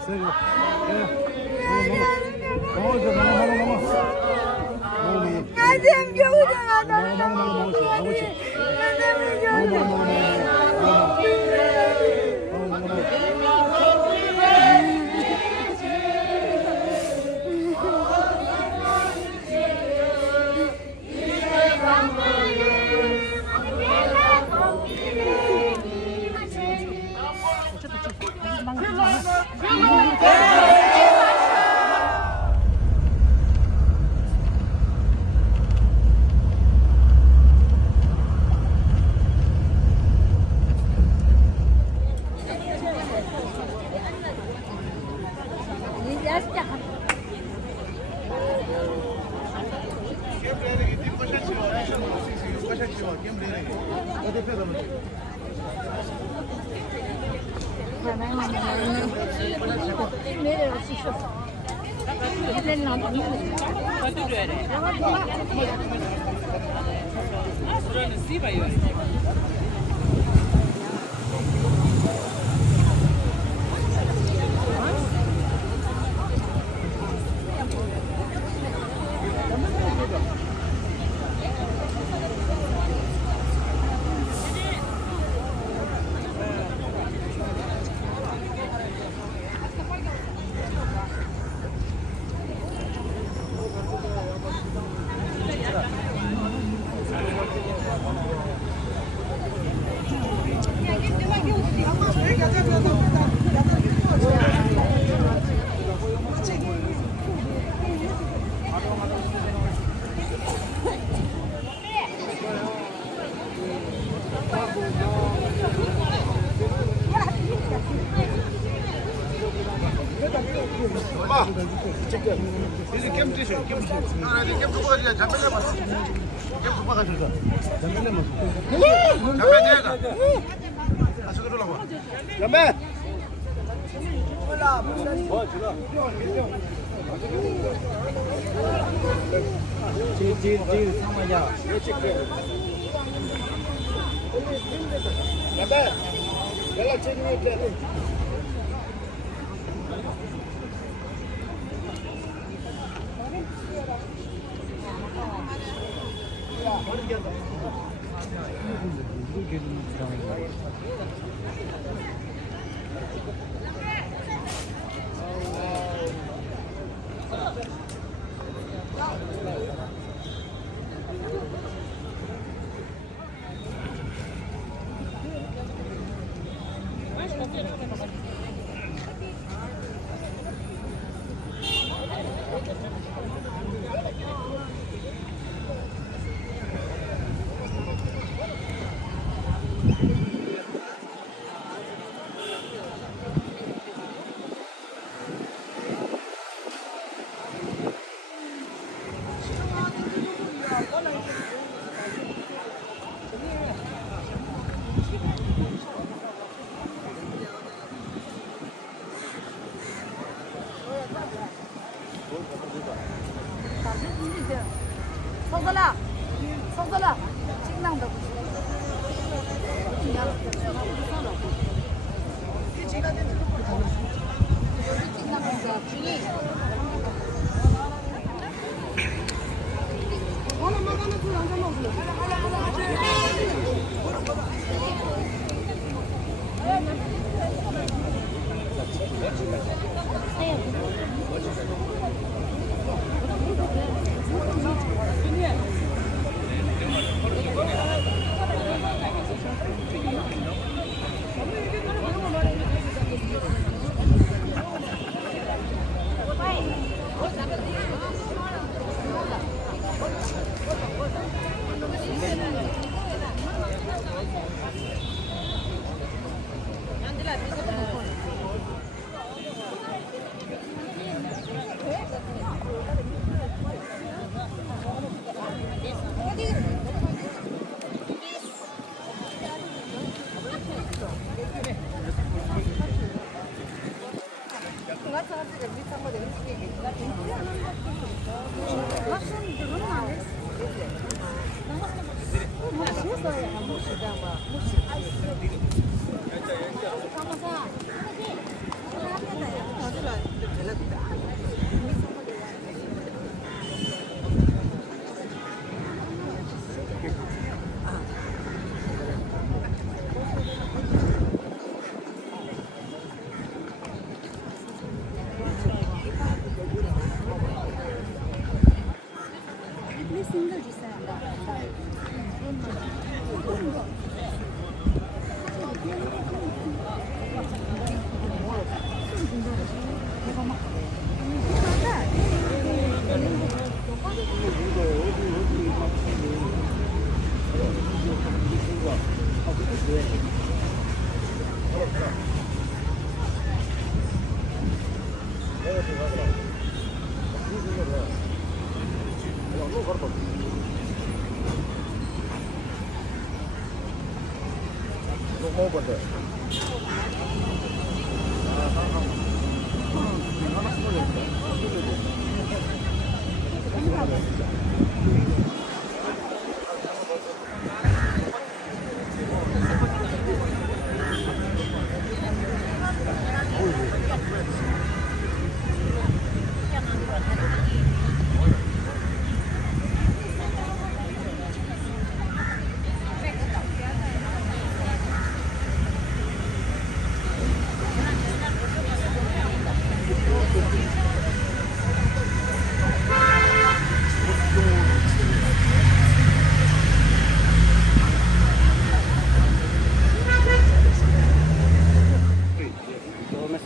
serio. Vamos, vamos. Annem gördü 이제 캠 뛰셔. 캠 뽑아가지고 잠깐 해봤어. 캠 뽑아가지고 잠깐 해봤어. 잠깐 내가. 다시 들어라고. 잠깐. 지 상마야. 잠깐. 연락 check. 성선아, 찍는다.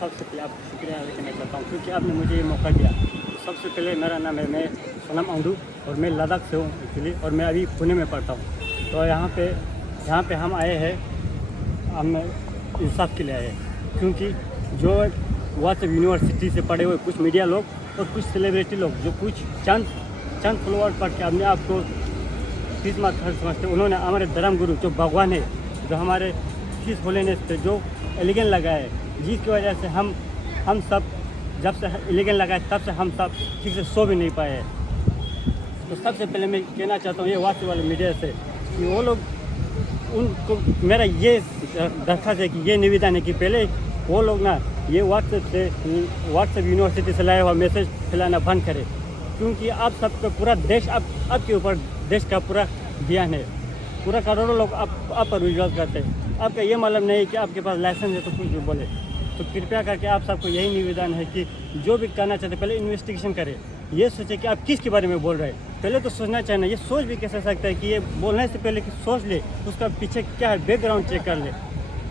सबसे पहले आपको शुक्रिया अदा करना चाहता हूँ क्योंकि आपने मुझे ये मौका दिया। सबसे पहले मेरा नाम है, मैं सोनम अंडू और मैं लद्दाख से हूँ एक्चुअली, और मैं अभी पुणे में पढ़ता हूँ। तो यहाँ पे हम आए हैं, हम इंसाफ के लिए आए हैं, क्योंकि जो व्हाट्सएप यूनिवर्सिटी से पढ़े हुए कुछ मीडिया लोग और कुछ सेलिब्रिटी लोग जो कुछ चंद फॉलोअर पढ़ के अपने आप को किस्मत समझते, उन्होंने हमारे धर्म गुरु जो भगवान है, जो हमारे किस होलीनेस पे जो एलिगेंस लगाए, जिसकी वजह से हम सब जब से एलिगेंस लगाए तब से हम सब ठीक से सो भी नहीं पाए हैं। तो सबसे पहले मैं कहना चाहता हूँ ये व्हाट्सएप वाले मीडिया से कि वो लोग, उनको मेरा ये दरख्वास्त है कि ये निवेदन है कि पहले वो लोग ना ये व्हाट्सएप यूनिवर्सिटी से लाया हुआ मैसेज फैलाना बंद करें, क्योंकि आप सबका पूरा देश आपके ऊपर देश का पूरा ध्यान है। पूरा करोड़ों लोग आप पर विश्वास करते हैं। आपका ये मालूम नहीं कि आपके पास लाइसेंस है तो कुछ भी बोले। तो कृपया करके आप सबको यही निवेदन है कि जो भी करना चाहते पहले इन्वेस्टिगेशन करें, ये सोचे कि आप किसके बारे में बोल रहे हैं। पहले तो सोचना चाहिए ना, ये सोच भी कैसे सकता है कि ये बोलने से पहले कि सोच ले उसका पीछे क्या है, बैकग्राउंड चेक कर ले।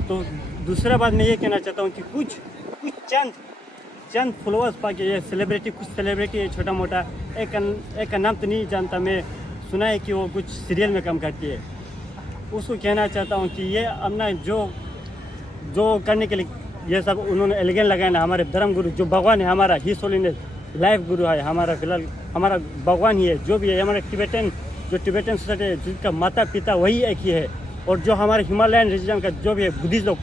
तो दूसरा बात मैं ये कहना चाहता हूँ कि कुछ चंद फॉलोअर्स पाके ये कुछ सेलिब्रिटी है छोटा मोटा, एक का नाम तो नहीं जानता, मैं सुना है कि वो कुछ सीरियल में काम करती है। उसको कहना चाहता हूँ कि ये अपना जो करने के लिए ये सब उन्होंने एलिगेंस लगाया ना, हमारे धर्म गुरु जो भगवान है, हमारा हिज होलीनेस लाइफ गुरु है, हमारा फिलहाल हमारा भगवान ही है, जो भी है हमारे टिबेटन सोसाइटी है जिसका माता पिता वही एक ही है, और जो हमारे हिमालयन रीजन का जो भी है बुद्धिस्ट लोग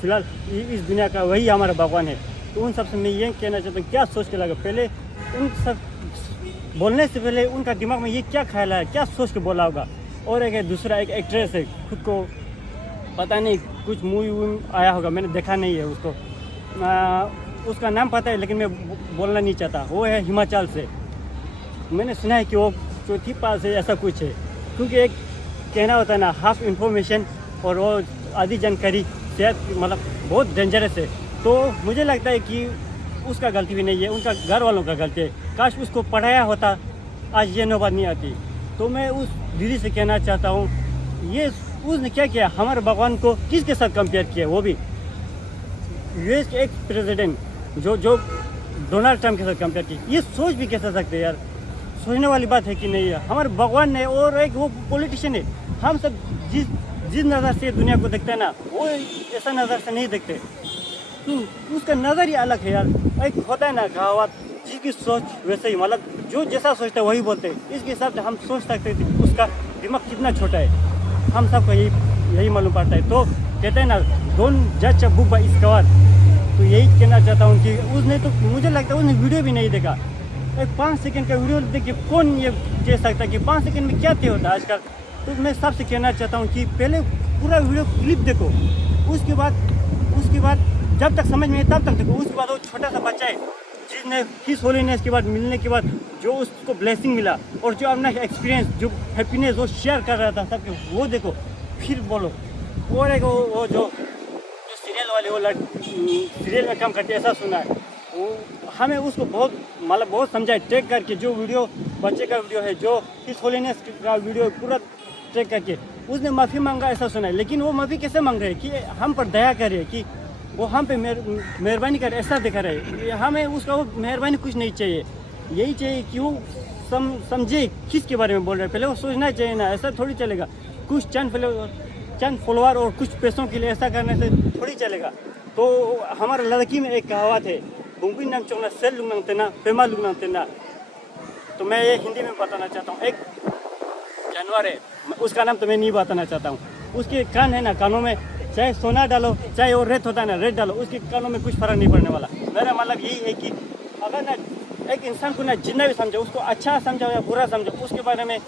फिलहाल इस दुनिया का वही हमारा भगवान है। तो उन सबसे मैं ये कहना चाहता हूँ क्या सोच के लगा, पहले उन सब बोलने से पहले उनका दिमाग में ये क्या ख्याल है, क्या सोच के बोला होगा। और एक दूसरा एक एक्ट्रेस है, खुद को पता नहीं कुछ मूवी आया होगा, मैंने देखा नहीं है उसको, उसका नाम पता है लेकिन मैं बोलना नहीं चाहता। वो है हिमाचल से, मैंने सुना है कि वो चौथी पास है ऐसा कुछ है, क्योंकि एक कहना होता है ना हाफ इंफॉर्मेशन और वो आधी जानकारी सेहत मतलब बहुत डेंजरस है। तो मुझे लगता है कि उसका गलती भी नहीं है, उनका घर वालों का गलती है। काश उसको पढ़ाया होता आज ये नौबत नहीं आती। तो मैं उस दीदी से कहना चाहता हूँ, ये उसने क्या किया, हमारे भगवान को किसके साथ कंपेयर किया, वो भी यूएस के एक प्रेसिडेंट जो डोनाल्ड ट्रम्प के साथ कंपेयर किया। ये सोच भी कैसे सकते यार, सोचने वाली बात है कि नहीं है। हमारे भगवान है और एक वो पॉलिटिशियन है। हम सब जिस नज़र से दुनिया को देखते हैं ना, वो ऐसा नज़र से नहीं देखते। तो उसका नज़र ही अलग है यार। एक होता है ना कहावत, जिसकी सोच वैसे ही, मतलब जो जैसा सोचता है वही बोलते हैं। इसके हिसाब से हम सोच सकते थे उसका दिमाग कितना छोटा है, हम सबको यही मालूम पड़ता है। तो कहते हैं ना, डोंट जज a book by its cover. तो यही कहना चाहता हूँ कि उसने तो मुझे लगता है उसने वीडियो भी नहीं देखा। एक 5 सेकंड का वीडियो देख के कौन ये कह सकता है कि 5 सेकंड में क्या तय होता है आजकल। तो मैं सबसे कहना चाहता हूँ कि पहले पूरा वीडियो क्लिप देखो, उसके बाद जब तक समझ में तब तक देखो। उसके बाद वो छोटा सा बच्चा है जिसने किस होलीनेस के बाद मिलने के बाद जो उसको ब्लेसिंग मिला और जो अपना एक्सपीरियंस जो हैप्पीनेस वो शेयर कर रहा था सबके, वो देखो फिर बोलो। और एक वो जो सीरियल वाले वो सीरियल में काम करते ऐसा सुना है, वो हमें उसको बहुत समझाए ट्रैक करके। जो वीडियो बच्चे का वीडियो है, जो किस होलीनेस का वीडियो पूरा ट्रैक करके उसने माफ़ी मांगा ऐसा सुना है। लेकिन वो माफ़ी कैसे मांग रहे हैं कि हम पर दया करे, कि वो हम पे मेहरबानी करे, ऐसा दिखा रहे। हमें उसका वो मेहरबानी कुछ नहीं चाहिए, यही चाहिए कि वो समझे किसके बारे में बोल रहे हैं। पहले वो सोचना चाहिए ना, ऐसा थोड़ी चलेगा। कुछ चंद फॉलोअर और कुछ पैसों के लिए ऐसा करने से थोड़ी चलेगा। तो हमारे लड़की में एक कहावत है बुंबी नंग चोंगना सेल लुंग तेना पेमा लुंग तेना। तो मैं ये हिंदी में बताना चाहता हूँ, एक जानवर है, उसका नाम तो मैं नहीं बताना चाहता हूँ। उसके कान है ना, कानों में चाहे सोना डालो, चाहे वो रेत होता है ना, रेत डालो, उसके कानों में कुछ फर्क नहीं पड़ने वाला। मेरा मतलब यही है कि अगर ना एक इंसान को ना जितना भी समझो, उसको अच्छा समझो या बुरा समझो, उसके बारे में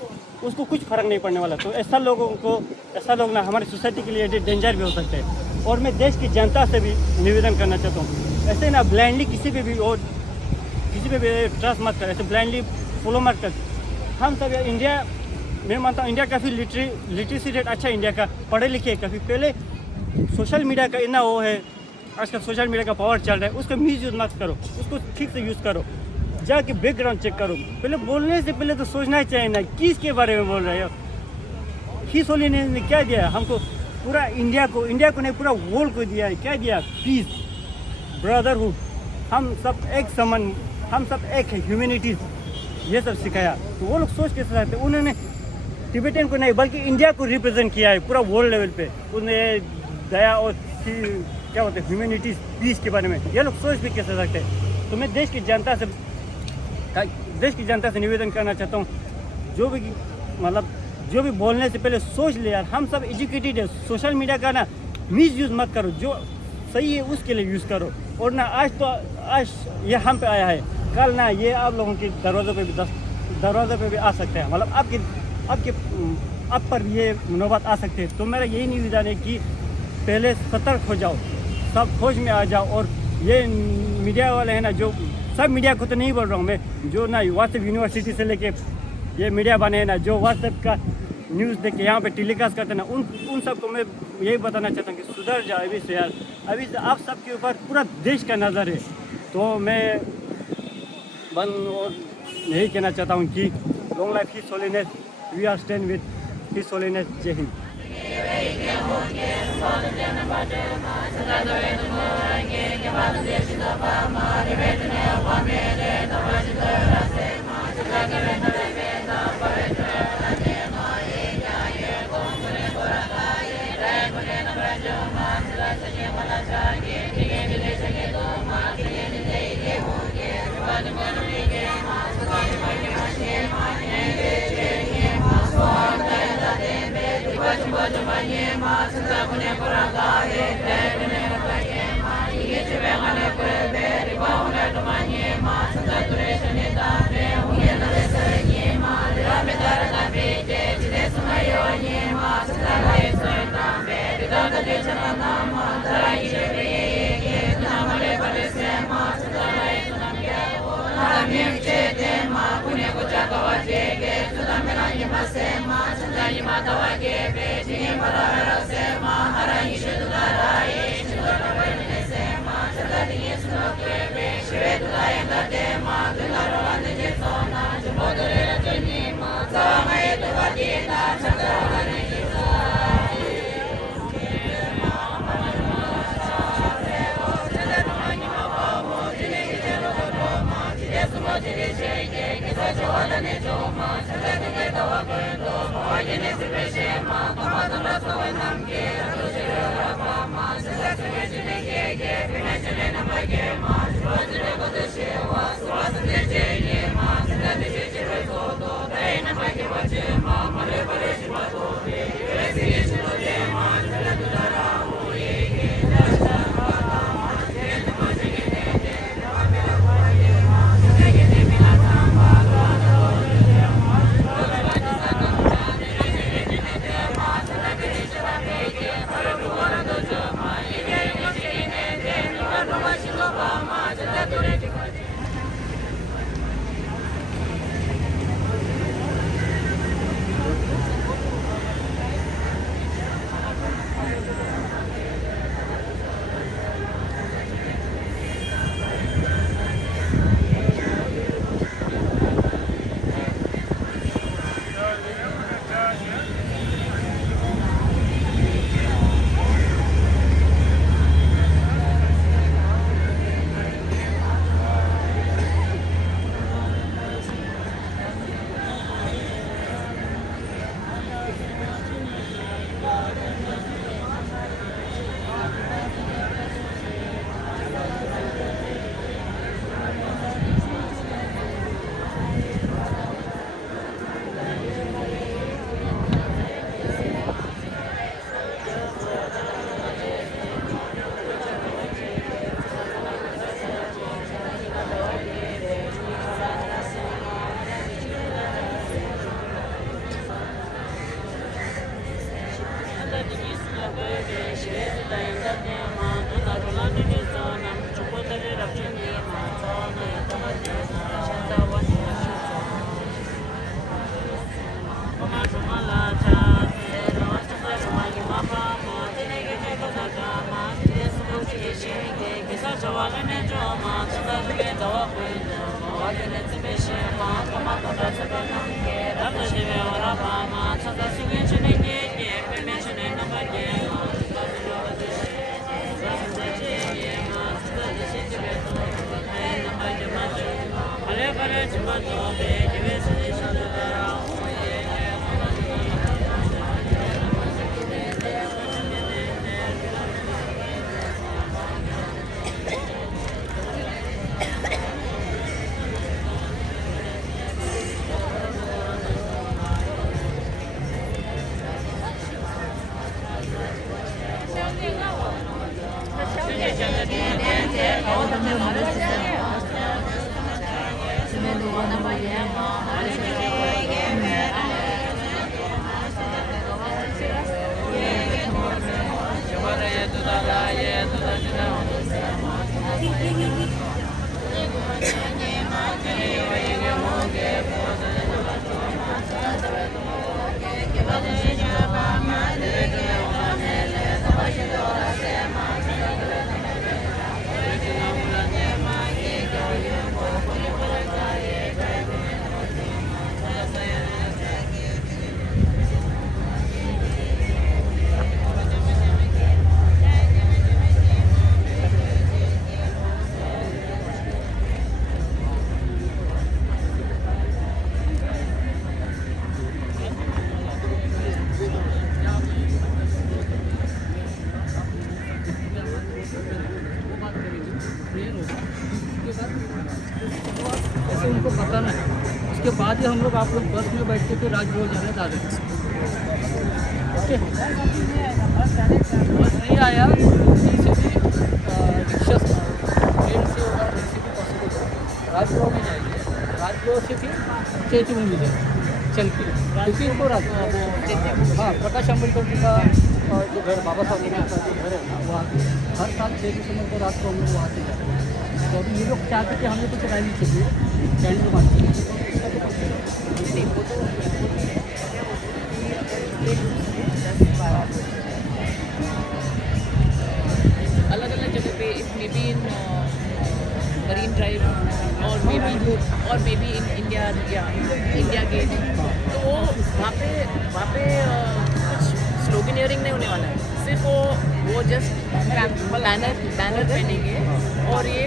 उसको कुछ फर्क नहीं पड़ने वाला। तो ऐसा लोग ना हमारी सोसाइटी के लिए डेंजर भी हो सकते हैं। और मैं देश की जनता से भी निवेदन करना चाहता हूँ, ऐसे ना ब्लाइंडली किसी पे भी ट्रस्ट मत कर, ऐसे ब्लाइंडली फॉलो मत कर। हम सब इंडिया, मैं मानता हूँ इंडिया काफ़ी लिटरेसी रेट अच्छा है इंडिया का, पढ़े लिखे काफ़ी। पहले सोशल मीडिया का इतना वो है, आजकल सोशल मीडिया का पावर चल रहा है, उसका मिस यूज़ मत करो, उसको ठीक से यूज़ करो, जाके बैकग्राउंड चेक करो। पहले बोलने से पहले तो सोचना चाहिए ना किसके बारे में बोल रहे हो। हिज होलीनेस ने क्या दिया हमको, पूरा इंडिया को नहीं पूरा वर्ल्ड को दिया है। क्या दिया? पीस, ब्रदरहुड, हम सब एक समान, हम सब एक है, ह्यूमैनिटीज, ये सब सिखाया। तो वो लोग सोच के सकते, उन्होंने तिब्बतन को नहीं बल्कि इंडिया को रिप्रेजेंट किया है पूरा वर्ल्ड लेवल पे। उन्हें दया और क्या बोलते हैं, ह्यूमैनिटीज, पीस के बारे में ये लोग सोच भी कैसे सकते हैं। तो मैं देश की जनता से निवेदन करना चाहता हूँ, जो भी बोलने से पहले सोच ले यार। हम सब एजुकेटेड है, सोशल मीडिया का ना मिस यूज़ मत करो, जो सही है उसके लिए यूज़ करो। और ना आज ये हम पे आया है, कल ना ये आप लोगों के दरवाजे पे भी आ सकते हैं, मतलब आप पर भी ये नौबत आ सकते हैं। तो मेरा यही निवेदन है कि पहले सतर्क हो जाओ, सब खोज में आ जाओ। और ये मीडिया वाले हैं ना, जो सब मीडिया को तो नहीं बोल रहा हूँ मैं, जो ना व्हाट्सएप यूनिवर्सिटी से लेके ये मीडिया बने हैं ना, जो व्हाट्सएप का न्यूज़ देख के यहाँ पे टेलीकास्ट करते हैं ना, उन सबको मैं यही बताना चाहता हूँ कि सुधर जाओ अभी से यार। अभी से आप सबके ऊपर पूरा देश का नज़र है। तो मैं और यही कहना चाहता हूँ कि long life his holiness, we are stand with his holiness. जय हिंद। Thank you. ऐसे उनको बताना है। उसके बाद ही हम लोग आप लोग बस में बैठ के फिर राजभवन जाने दादर। ओके, बस नहीं आया रिक्शा से ट्रेन से होगा, वैसे भी पॉसिबल है। राजभवन में जाएंगे, राजभवन से फिर चैती में जाएंगे चल के, क्योंकि इनको हाँ प्रकाश अम्बेडकर जी का जो घर बाबा साहब का जो घर है ना, वहाँ हर साल 6 दिसंबर को रात को हम लोग वहाँ से जाते हैं। तो अभी ये लोग चाहते कि हमें कुछ रैली चाहिए कैंड मार्च अलग अलग जगह पे maybe in Marine Drive और maybe in India Gate. तो वहाँ पे कुछ स्लोगनियरिंग नहीं होने वाला है, सिर्फ वो जस्ट बैनर पहनेंगे और ये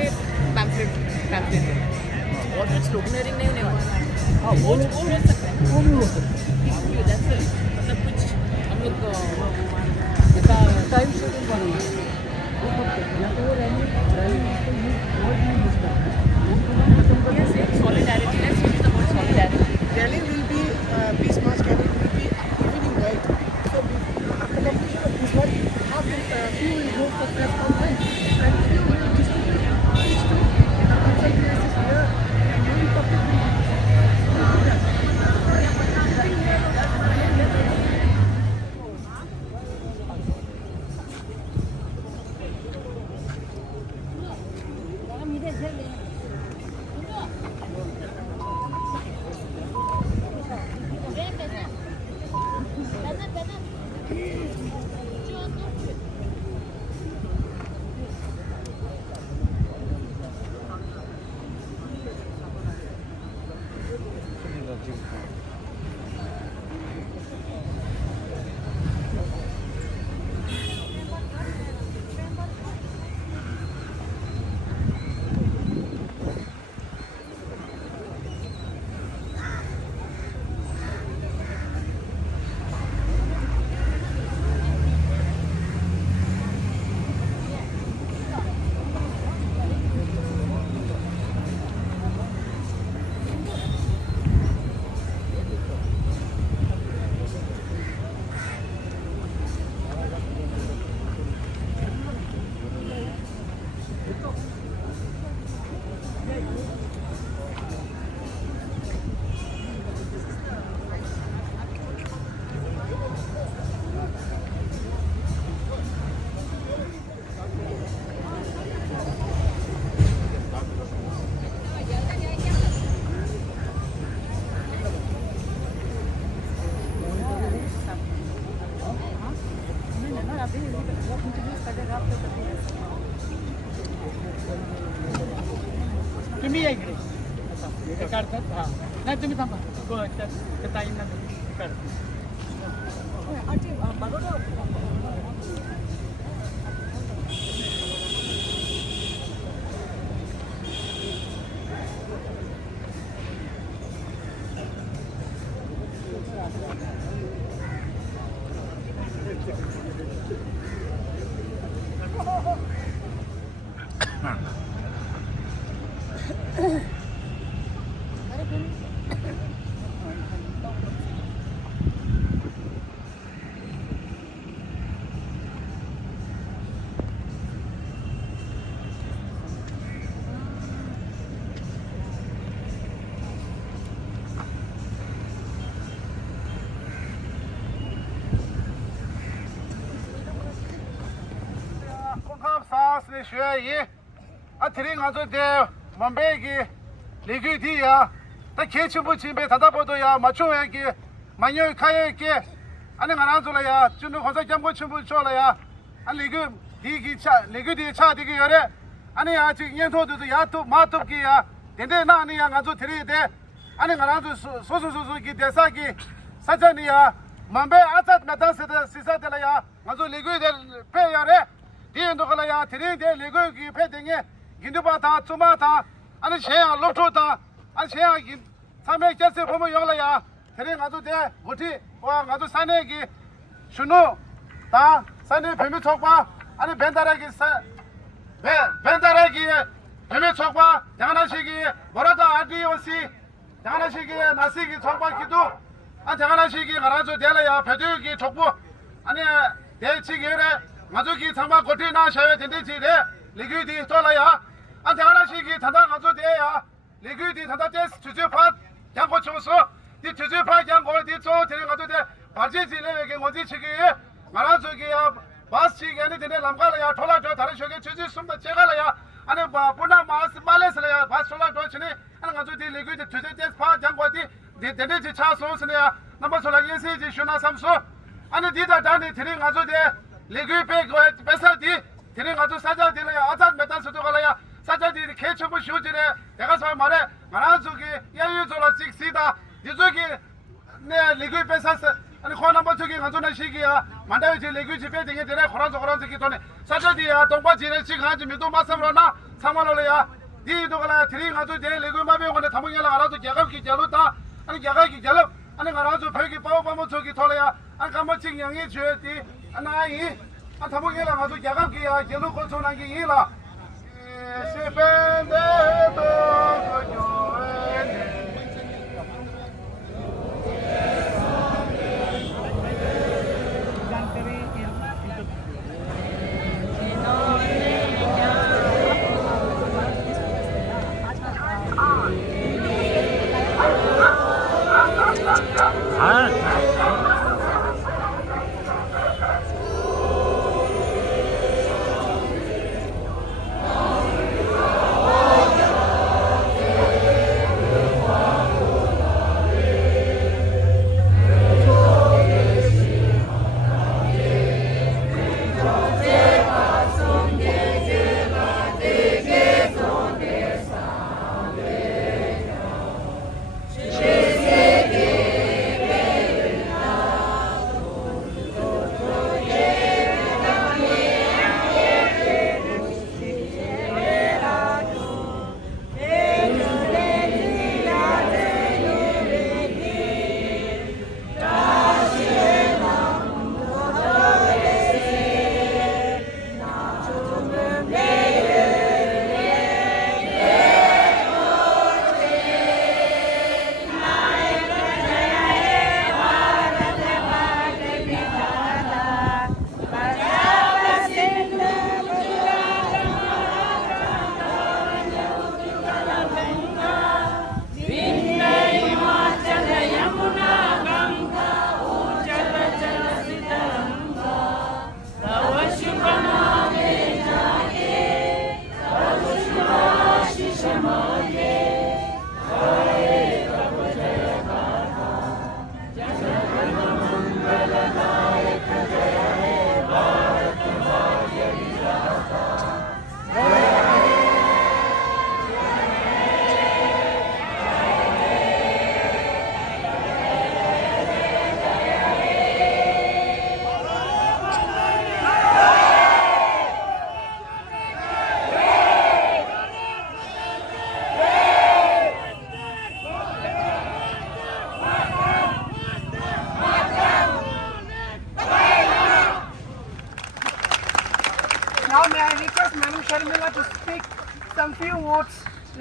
पैम्फलेट और कुछ स्लोगनियरिंग नहीं होने वाला है। हाँ, वो हो सकता है, वो भी हो सकता है। मतलब कुछ हम लोग टाइम शेड्यूल बनाएंगे या तो वो rally solidarity, let's use the word solidarity. Rally will be peace march. Rally will be evening, right? So after completion of this one, few will go for press conference and few will distribute each to outside places here and only public will तुम्ही या इकडे ते काढतात हां नाही तुम्ही थांबा त्या ताईंना काढतात学医，提领俺做的满白的理具的呀，他开全部清白，他不多呀，马车的，马牛开的，俺俺做了呀，就那好像全部做了呀，俺理具的差，理具的差的个人，俺呀就烟头就是牙头马头的呀，天天那你呀俺做提领的，俺做说的电啥的，啥子的呀，满白阿扎那当时的是啥的了呀，俺做理具的白呀嘞。第都个了呀，天天在那个给拍电影，印度巴他、中巴他，俺钱啊落出他，俺钱啊给他们建设我们用了呀，天天俺都在我的，俺都3年给孙女他3年陪没错吧，俺本大人给本大人给陪没错吧，讲那些给我那阿弟我是，讲那些给那些给错吧给都，俺讲那些给俺就在了呀，陪着给错不，俺在去给嘞。아주 기 참아 고티 나셔야 된대지 래 리퀴디 돌아야 안테 하나씩이 단단 아주 돼야 리퀴디 단단 때 주주파 양고 쳐서 이 주주파 양고 뒤쪽 데려가도 돼 바지지래 게 어디 치기 말아주기야 바스치기 아니 되네 남가라야 돌아줘 다른 쇼게 주주 숨다 제가라야 아니 보나 마스 말레스라야 바스라 도치네 아니 아주 디 리퀴디 주주 때 파 양고 뒤 데데지 차소스네야 넘어 솔라 예세지 쇼나 삼소 아니 디다 단이 드링 아주 돼 리그 백고 배사디 드링 아주 사자 되려야 아잔 메타스도 갈아야 사자디 개초부 쇼지래 내가 서 말해 말아주기 야유조라 식시다 이쪽이 내 리그 배사스 아니 코나마 저기 가져나 시기야 만다지 리그 집에 되게 되네 코란저기 돈에 사자디야 동바지를 지금 아주 미도 마서로나 상관을야 니도 갈아 드링 아주 내 리그 마베 오늘 담응이라 알아도 개갑기 잘로다 아니 개갑기 잘로 아니 가라주 벽이 빠오빠모 저기 돌아야 아니 가마칭 양이 줘야지 아나이 아 담응이라 가서 개갑기야 gel로 고쳐난 게 이라 세벤데도 고요에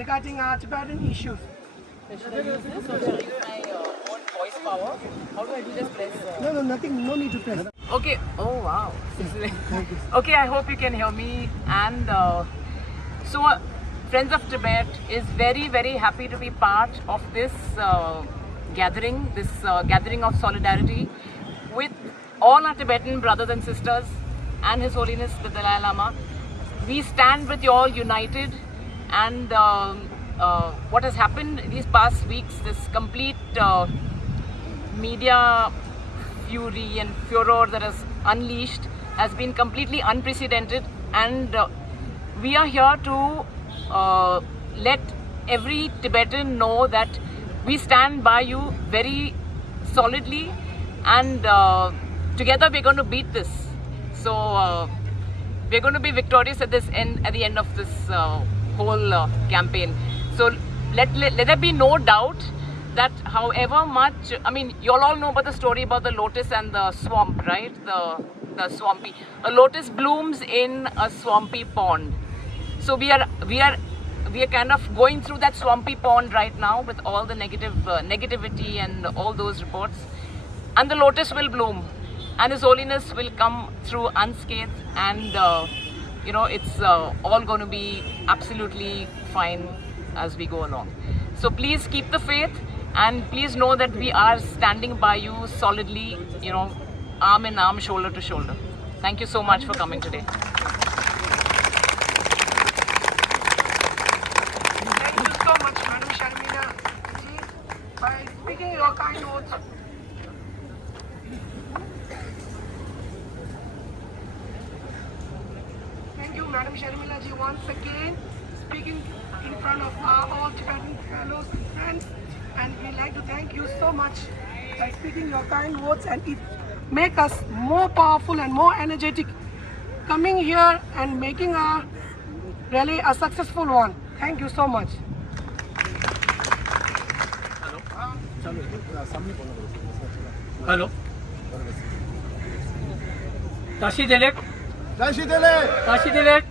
regarding Tibetan issues. Should I use this or should I use my own voice power? How do I do this? Press. No, nothing. No need to press. Okay. Oh wow. Okay, I hope you can hear me. And so, Friends of Tibet is very, very happy to be part of this gathering, gathering of solidarity with all our Tibetan brothers and sisters and His Holiness the Dalai Lama. We stand with you all united, and what has happened these past weeks, this complete media fury and furor that has unleashed has been completely unprecedented, and we are here to let every Tibetan know that we stand by you very solidly, and together we're going to beat this. So we're going to be victorious at the end of this whole campaign. So let there be no doubt that however much, I mean, you all know about the story about the lotus and the swamp, right? The swampy. A lotus blooms in a swampy pond. So we are kind of going through that swampy pond right now with all the negativity and all those reports. And the lotus will bloom, and His Holiness will come through unscathed, and it's all going to be absolutely fine as we go along. So please keep the faith, and please know that we are standing by you solidly, arm in arm, shoulder to shoulder. Thank you so much for coming today. Thank you so much, Madam Sharmila ji, by speaking your kind words. Thank you, Madam Sharmila ji, once again speaking in front of all Tibetan fellows and friends, and we like to thank you so much by speaking your kind words, and it make us more powerful and more energetic coming here and making our rally a successful one. Thank you so much. Hello Kashi दिलेट जय श्री दिले, काशी दिलेट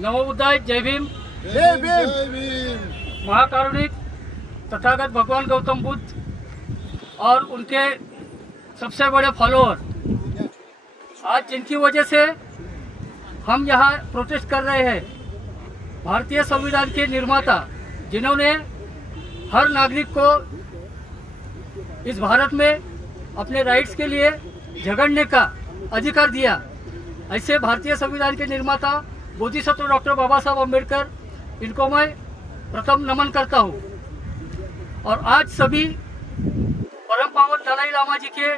नमो बुद्धाय, जय भीम, जय भीम। महाकारुणिक तथागत भगवान गौतम बुद्ध और उनके सबसे बड़े फॉलोअर, आज जिनकी वजह से हम यहाँ प्रोटेस्ट कर रहे हैं, भारतीय संविधान के निर्माता, जिन्होंने हर नागरिक को इस भारत में अपने राइट्स के लिए झगड़ने का अधिकार दिया, ऐसे भारतीय संविधान के निर्माता बोधिसत्व डॉक्टर बाबा साहब अम्बेडकर, इनको मैं प्रथम नमन करता हूँ। और आज सभी परम पावन दलाई लामा जी के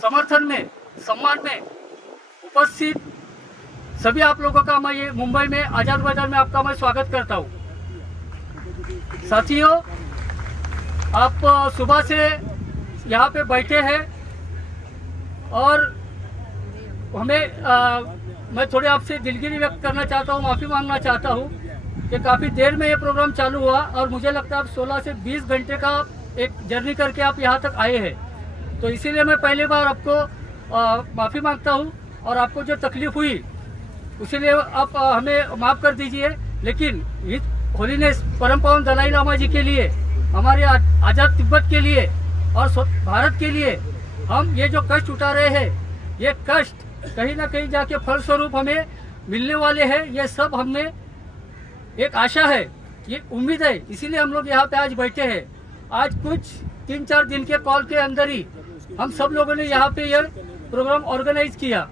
समर्थन में, सम्मान में उपस्थित सभी आप लोगों का मैं ये मुंबई में आज़ाद मैदान में आपका मैं स्वागत करता हूँ। साथियों, आप सुबह से यहाँ पे बैठे हैं और मैं थोड़े आपसे दिलगिरी व्यक्त करना चाहता हूँ, माफ़ी मांगना चाहता हूँ कि काफ़ी देर में ये प्रोग्राम चालू हुआ और मुझे लगता है आप 16 से 20 घंटे का एक जर्नी करके आप यहाँ तक आए हैं, तो इसीलिए मैं पहली बार आपको माफ़ी मांगता हूँ और आपको जो तकलीफ़ हुई उसीलिए आप हमें माफ़ कर दीजिए। लेकिन हिज होलीनेस परम पावन दलाई लामा जी के लिए, हमारे आज़ाद तिब्बत के लिए और भारत के लिए हम ये जो कष्ट उठा रहे हैं, ये कष्ट कहीं ना कहीं जाके फलस्वरूप हमें मिलने वाले हैं। ये सब हमें एक आशा है, ये उम्मीद है, इसीलिए हम लोग यहाँ पे आज बैठे हैं। आज कुछ 3-4 दिन के कॉल के अंदर ही हम सब लोगों ने यहाँ पे ये प्रोग्राम ऑर्गेनाइज किया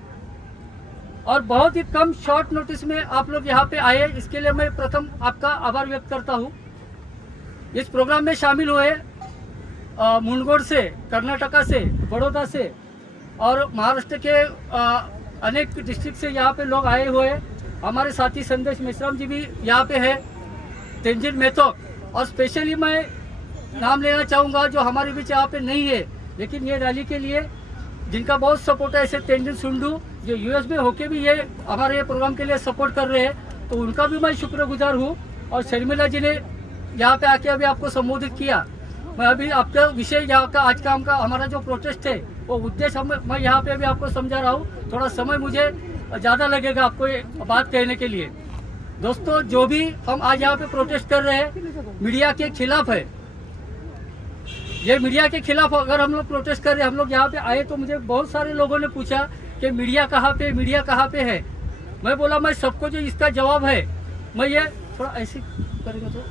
और बहुत ही कम शॉर्ट नोटिस में आप लोग यहाँ पे आए, इसके लिए मैं प्रथम आपका आभार व्यक्त करता हूँ। इस प्रोग्राम में शामिल हुए मुंडगोड़ से, कर्नाटका से, बड़ौदा से और महाराष्ट्र के अनेक डिस्ट्रिक्ट से यहाँ पे लोग आए हुए। हमारे साथी संदेश मेश्राम जी भी यहाँ पे है, तेंजिन मेथो, और स्पेशली मैं नाम लेना चाहूँगा जो हमारे बीच यहाँ पे नहीं है लेकिन ये रैली के लिए जिनका बहुत सपोर्ट है, ऐसे तेंजिन सुंडू जो यूएस में होके भी ये हमारे ये प्रोग्राम के लिए सपोर्ट कर रहे हैं, तो उनका भी मैं शुक्रगुजार हूँ। और शर्मिला जी ने यहाँ पे आके अभी आपको संबोधित किया, मैं अभी आपका विषय यहाँ का आज का हमारा जो प्रोटेस्ट है वो उद्देश्य मैं यहाँ पे अभी आपको समझा रहा हूँ। थोड़ा समय मुझे ज़्यादा लगेगा आपको ये बात कहने के लिए। दोस्तों जो भी हम आज यहाँ पे प्रोटेस्ट कर रहे हैं मीडिया के खिलाफ है। ये मीडिया के खिलाफ अगर हम लोग प्रोटेस्ट कर रहे हैं, हम लोग यहाँ पे आए तो मुझे बहुत सारे लोगों ने पूछा कि मीडिया कहाँ पे है। मैं बोला मैं सबको जो इसका जवाब है, मैं ये थोड़ा ऐसे करेंगे तो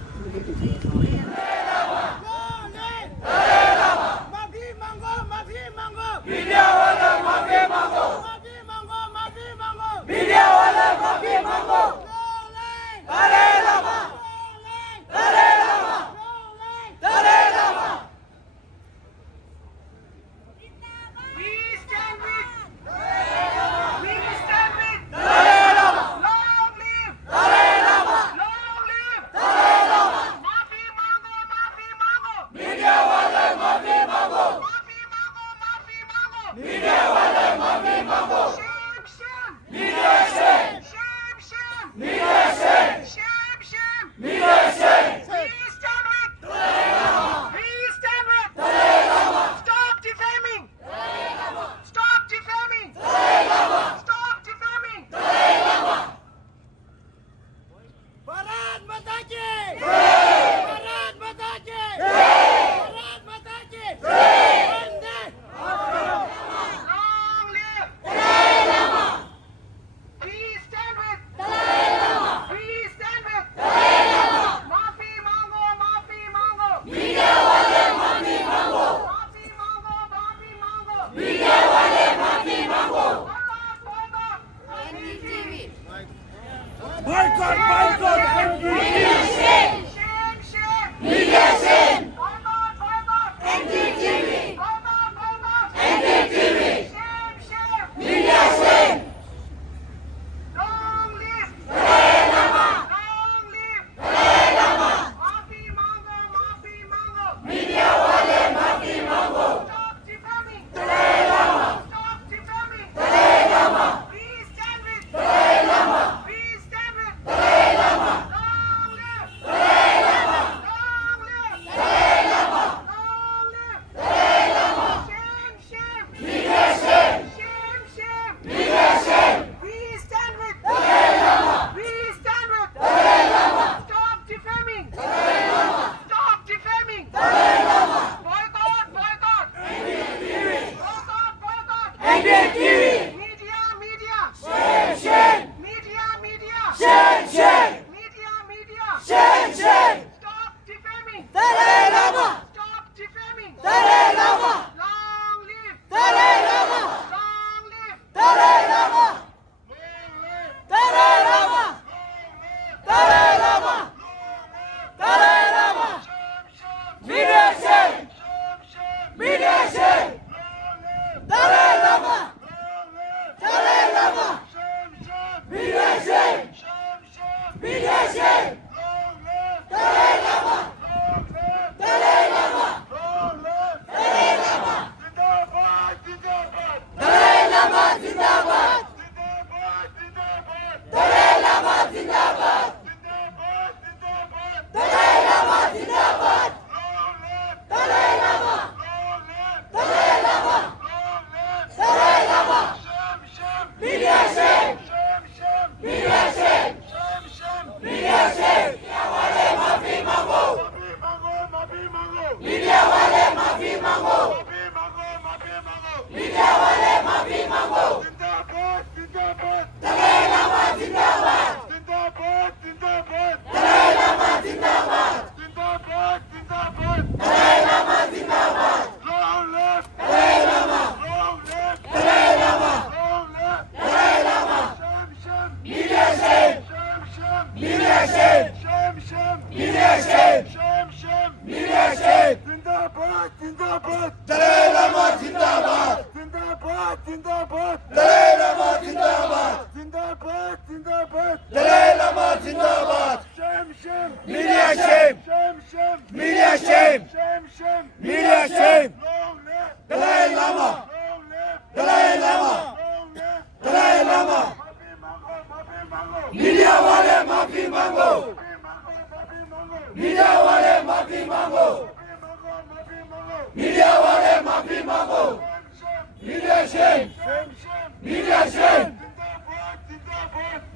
मीडिया शेम,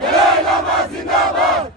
दलाई लामा जिंदाबाद।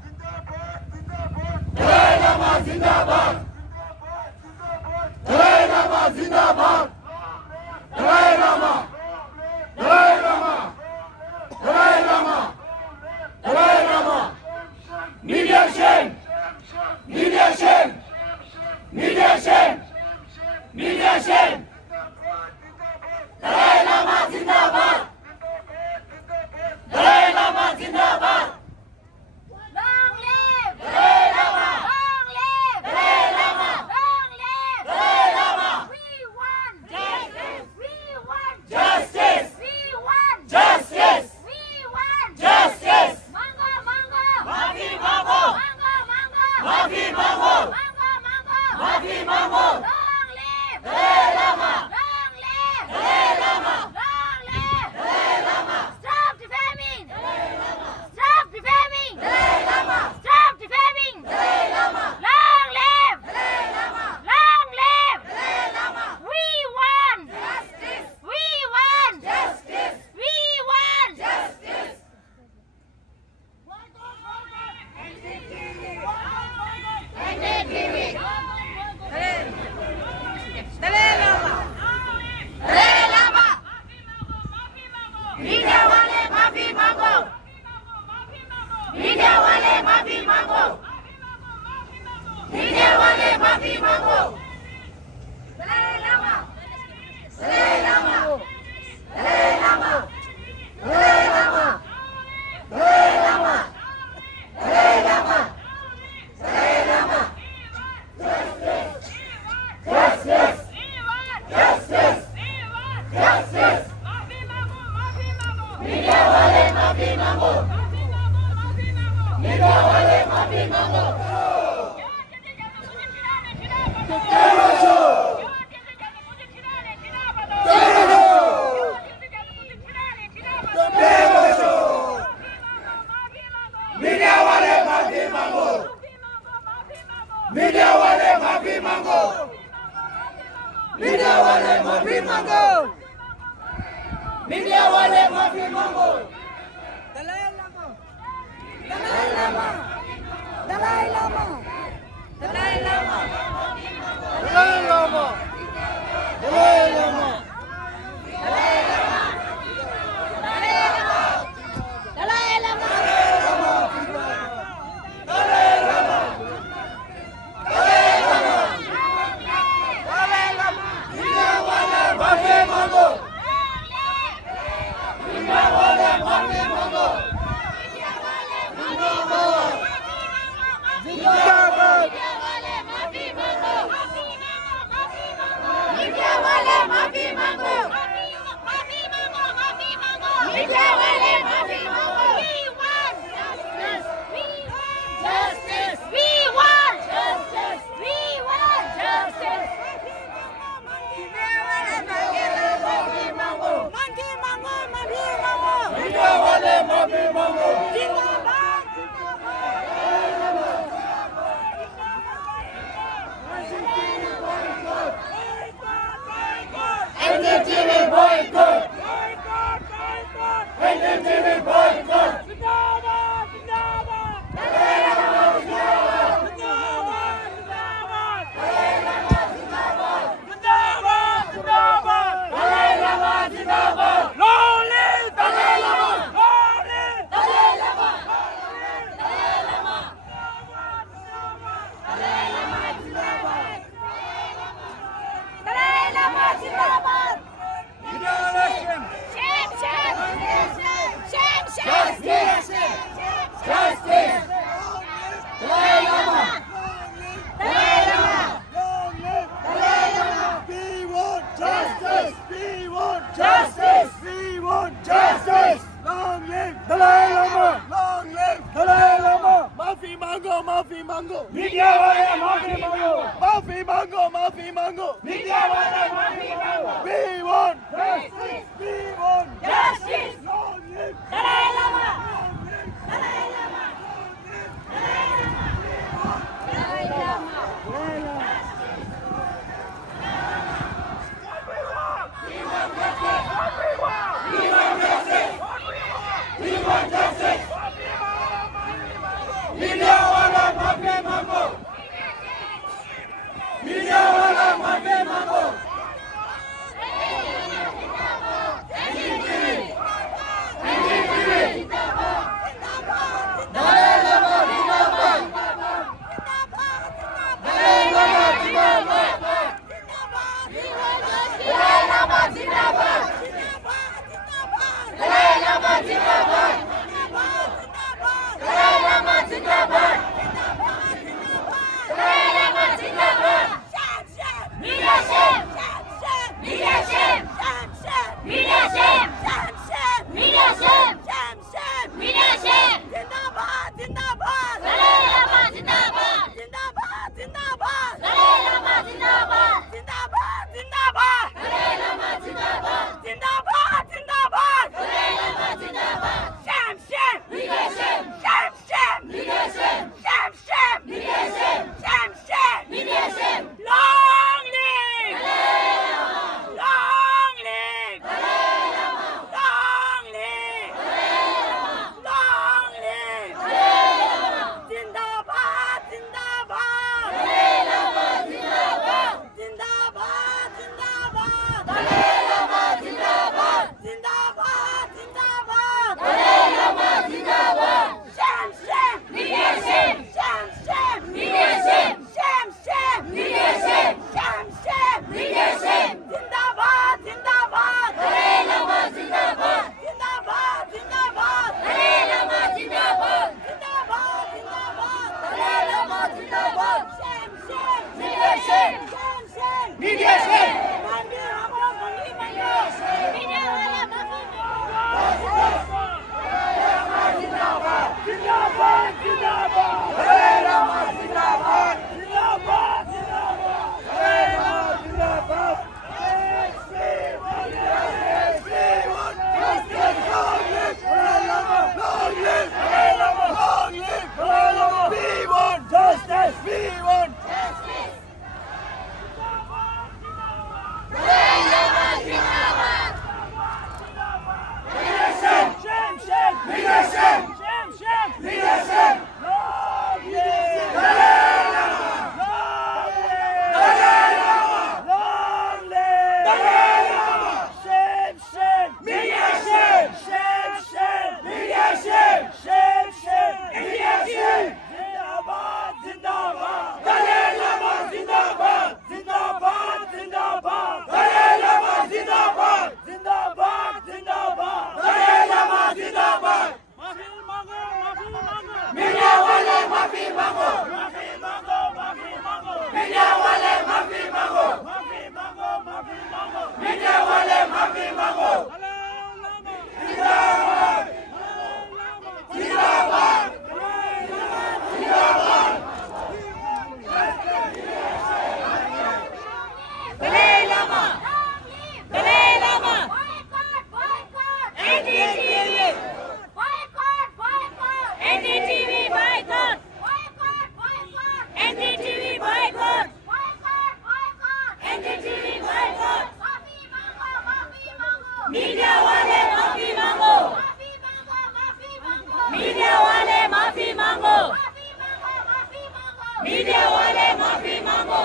मीडिया वाले माफी मांगो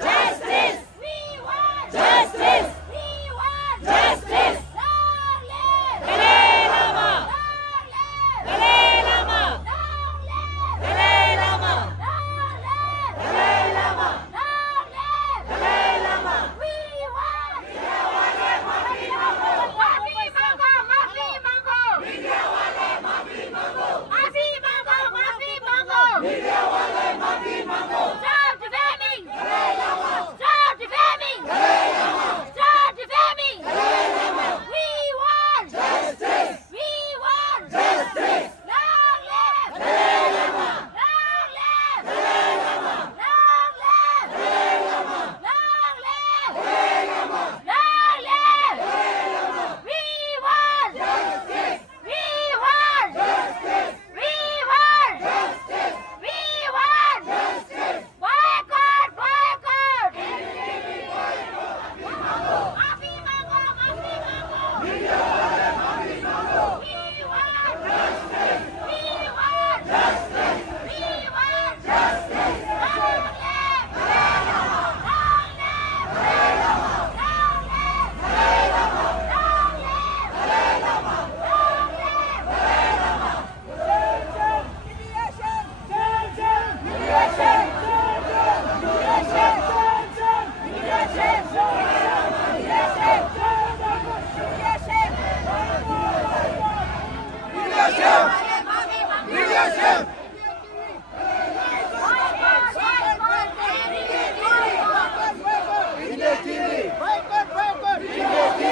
justice justice justice Dalai Lama Dalai Lama Dalai Lama Dalai Lama Dalai Lama media वाले माफी मांगो माफी मांगो मीडिया वाले माफी मांगो माफी मांगो माफी मांगो मीडिया वाले माफी मांगो Stop defaming Dalai Lama Stop defaming Dalai Lama Stop defaming Dalai Lama We want justice We want justice Long live Dalai Lama Long live Dalai Lama Long live Dalai Lama Long live Dalai Lama Long live Dalai Lama We want justice We want justice We want justice We want justice Boycott boycott माफी मांगो माफी मांगो मीडिया वाले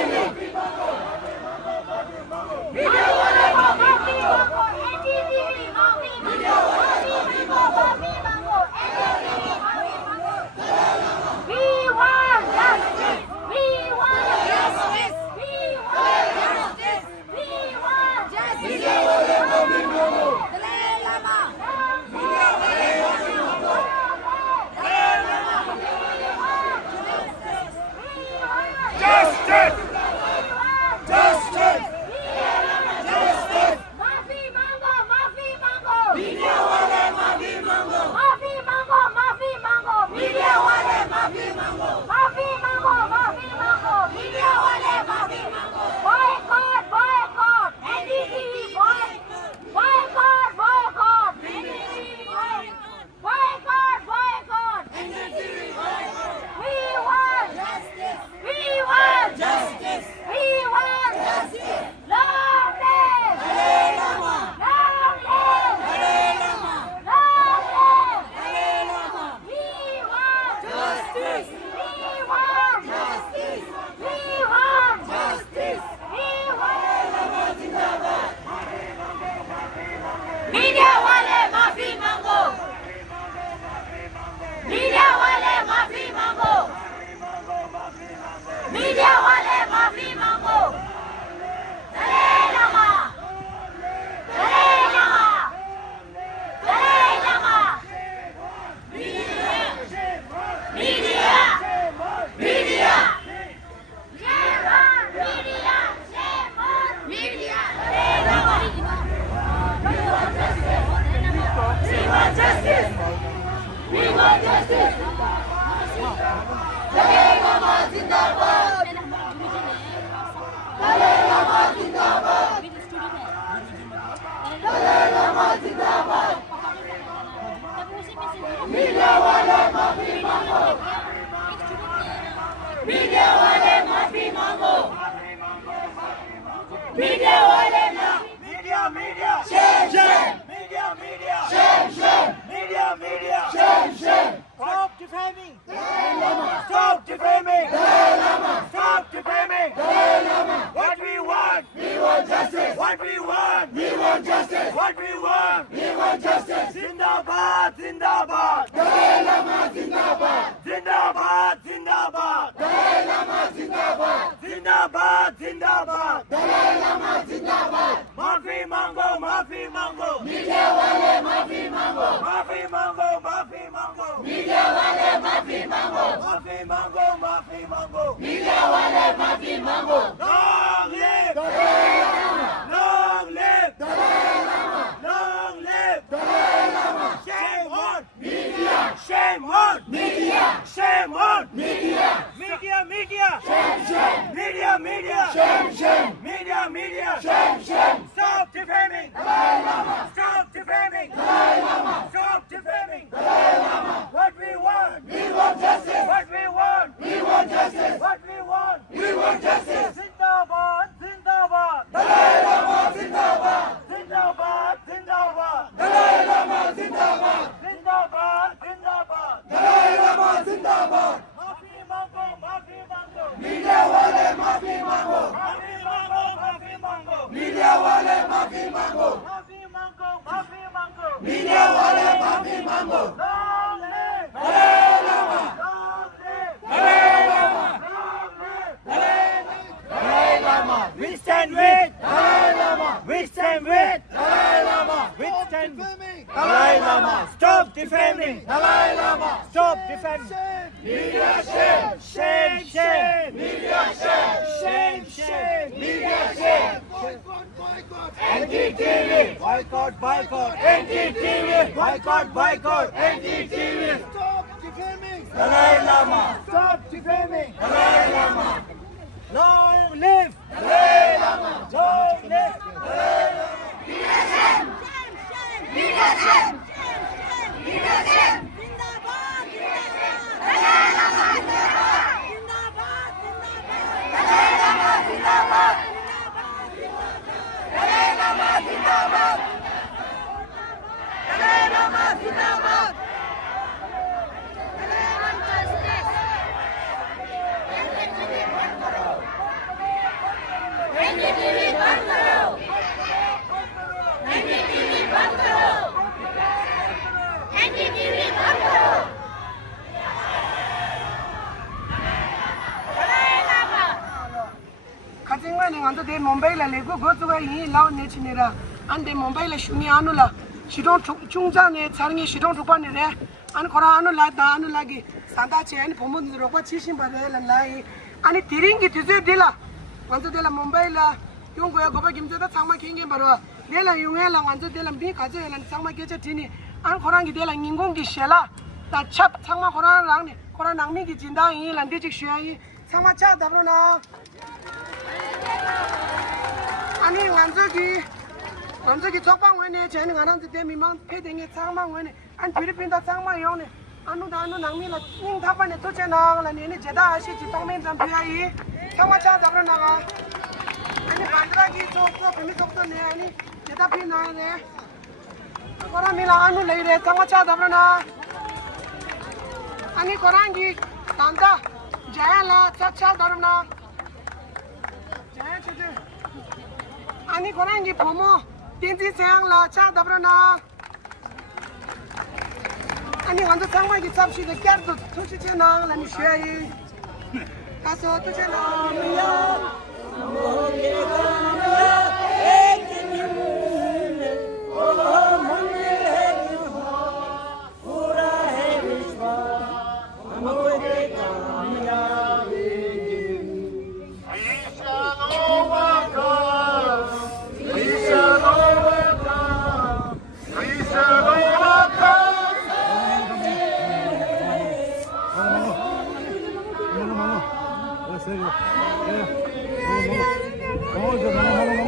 माफी मांगो We want justice We want justice We want justice Long live Dalai Lama Long live Dalai Lama Long live Dalai Lama Long live Dalai Lama Long live Dalai Lama Stop defaming! Stop defaming! Stop defaming! What we want! We want justice! What we want! We want justice! What we want! We want justice! Zindabad! Zindabad! Dalai Lama Zindabad! Zindabad! Zindabad! Dalai Lama Zindabad! Zindabad! Zindabad! Dalai Lama Zindabad! Maafi mango! Maafi mango! Media wale maafi mango! Maafi mango! Maafi mango! Media wale maafi mango! Maafi mango! Maafi mango! Media wale maafi mango! Long live Dalai Lama! Long live Dalai Lama! Long live Dalai Lama! Shame on Shame on media. Media. Shame. Media. Shame. Media. Shame. Stop defaming. Stop defaming. Stop defaming. What we want justice. What we want justice. What we want justice. Zindabad. Dalai Lama Zindabad. Dalai Lama Zindabad. Dalai Lama Zindabad. Media wale maafi mango. Media wale maafi mango. Media wale maafi mango. Dalai Lama. Dalai Lama. We stand with Dalai Lama. We stand with Dalai Lama. We stand with Dalai Lama. Stop defaming. Dalai Lama. Stop defaming. Media shame. Shame. Media shame. Shame. Media shame. Boycott. NDTV. Boycott. NDTV. Boycott. NDTV. Stop defaming. Dalai Lama. Stop defaming. Dalai Lama. Long live Dalai Lama. Long live Dalai Lama. Media shame. Media shame. Media shame. Zindabad. Dalai Lama Zindabad. Dalai Lama Zindabad. Dalai Lama Zindabad. Dalai Lama Zindabad. NDTV बंद करो। NDTV बंद करो। NDTV बंद करो। 가정만이 완전 대 몽베이라 레고 고도가 이 라운네치네라 안데 몽베이라 슈니 아누라 시동 중장에 자ring이 시동 주관이래 안 거라 아누라다 아누라기 산다체 아니 보문으로가 지신바래라라이 아니 디링기 뒤제딜라 완전 데라 몽베이라 용고야 고바 김제다 상마 킹게 바로 내라 용해라 완전 데라 비 가져라 상마 게제 티니 안 거랑기 데라 인공기 셀라 다찹 상마 거라랑니 거라 낭미기 진다이 란디직 슈야이 상마 차 다브로나 아니 완전히 적방원에 제는 가는데 대미만 패딩에 상방원에 안 필리핀다 상방용네 아누 낭미라 닝타반에 도체나라 니네 제다 아시지 동맹 잠피아이 상마차 잡으러 나가 아니 반드라기 쪽도 금이 쪽도 내 아니 제다 피나네 거라미라 아누 레이레 상마차 잡으러 나 아니 거랑기 단다 자야라 차차 잡으러 나 아니 고랑이 보모 딘디생라 차다브라나 아니 완전 상마기 잡시데 깨르도 투시체나 라니 쉐이 가서 투체나 세요. 예. 먹어.